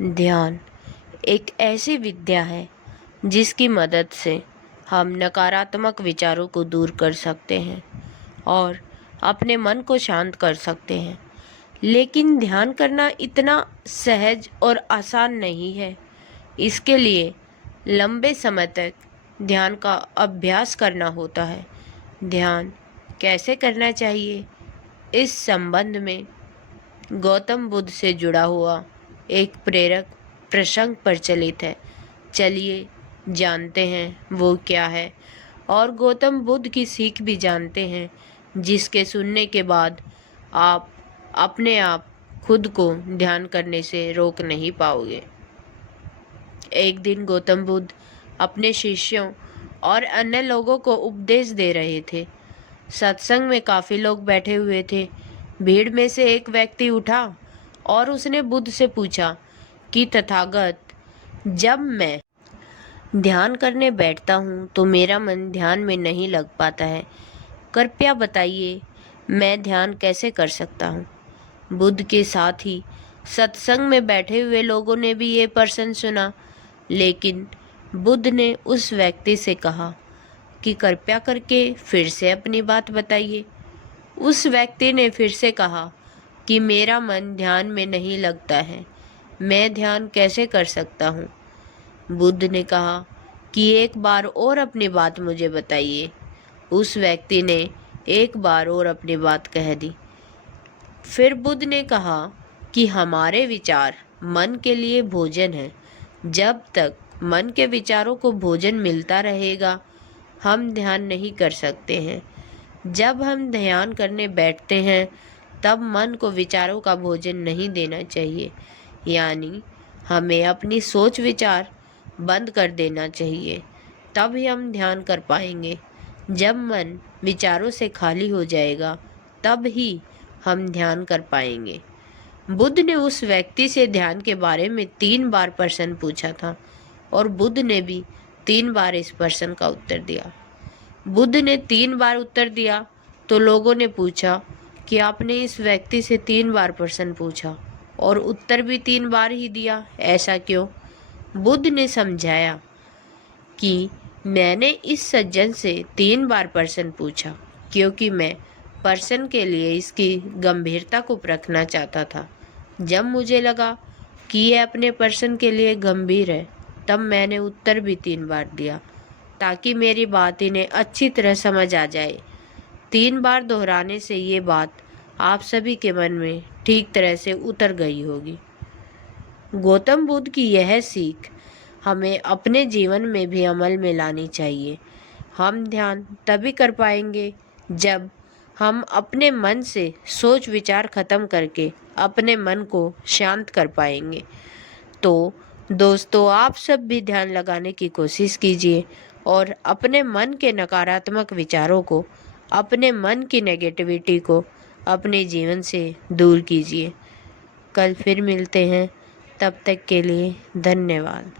ध्यान एक ऐसी विद्या है जिसकी मदद से हम नकारात्मक विचारों को दूर कर सकते हैं और अपने मन को शांत कर सकते हैं। लेकिन ध्यान करना इतना सहज और आसान नहीं है। इसके लिए लंबे समय तक ध्यान का अभ्यास करना होता है। ध्यान कैसे करना चाहिए, इस संबंध में गौतम बुद्ध से जुड़ा हुआ एक प्रेरक प्रसंग प्रचलित है। चलिए जानते हैं वो क्या है और गौतम बुद्ध की सीख भी जानते हैं, जिसके सुनने के बाद आप अपने आप खुद को ध्यान करने से रोक नहीं पाओगे। एक दिन गौतम बुद्ध अपने शिष्यों और अन्य लोगों को उपदेश दे रहे थे। सत्संग में काफ़ी लोग बैठे हुए थे। भीड़ में से एक व्यक्ति उठा और उसने बुद्ध से पूछा कि तथागत, जब मैं ध्यान करने बैठता हूँ तो मेरा मन ध्यान में नहीं लग पाता है। कृपया बताइए, मैं ध्यान कैसे कर सकता हूँ। बुद्ध के साथ ही सत्संग में बैठे हुए लोगों ने भी ये प्रश्न सुना, लेकिन बुद्ध ने उस व्यक्ति से कहा कि कृपया करके फिर से अपनी बात बताइए। उस व्यक्ति ने फिर से कहा कि मेरा मन ध्यान में नहीं लगता है, मैं ध्यान कैसे कर सकता हूँ। बुद्ध ने कहा कि एक बार और अपनी बात मुझे बताइए। उस व्यक्ति ने एक बार और अपनी बात कह दी। फिर बुद्ध ने कहा कि हमारे विचार मन के लिए भोजन है। जब तक मन के विचारों को भोजन मिलता रहेगा, हम ध्यान नहीं कर सकते हैं। जब हम ध्यान करने बैठते हैं, तब मन को विचारों का भोजन नहीं देना चाहिए, यानी हमें अपनी सोच विचार बंद कर देना चाहिए। तब ही हम ध्यान कर पाएंगे। जब मन विचारों से खाली हो जाएगा, तब ही हम ध्यान कर पाएंगे। बुद्ध ने उस व्यक्ति से ध्यान के बारे में 3 बार प्रश्न पूछा था और बुद्ध ने भी 3 बार इस प्रश्न का उत्तर दिया। बुद्ध ने 3 बार उत्तर दिया तो लोगों ने पूछा कि आपने इस व्यक्ति से 3 बार प्रश्न पूछा और उत्तर भी 3 बार ही दिया, ऐसा क्यों? बुद्ध ने समझाया कि मैंने इस सज्जन से 3 बार प्रश्न पूछा क्योंकि मैं प्रश्न के लिए इसकी गंभीरता को परखना चाहता था। जब मुझे लगा कि यह अपने प्रश्न के लिए गंभीर है, तब मैंने उत्तर भी 3 बार दिया ताकि मेरी बात इन्हें अच्छी तरह समझ आ जाए। 3 बार दोहराने से ये बात आप सभी के मन में ठीक तरह से उतर गई होगी। गौतम बुद्ध की यह सीख हमें अपने जीवन में भी अमल में लानी चाहिए। हम ध्यान तभी कर पाएंगे जब हम अपने मन से सोच विचार खत्म करके अपने मन को शांत कर पाएंगे। तो दोस्तों, आप सब भी ध्यान लगाने की कोशिश कीजिए और अपने मन के नकारात्मक विचारों को, अपने मन की नेगेटिविटी को अपने जीवन से दूर कीजिए। कल फिर मिलते हैं, तब तक के लिए धन्यवाद।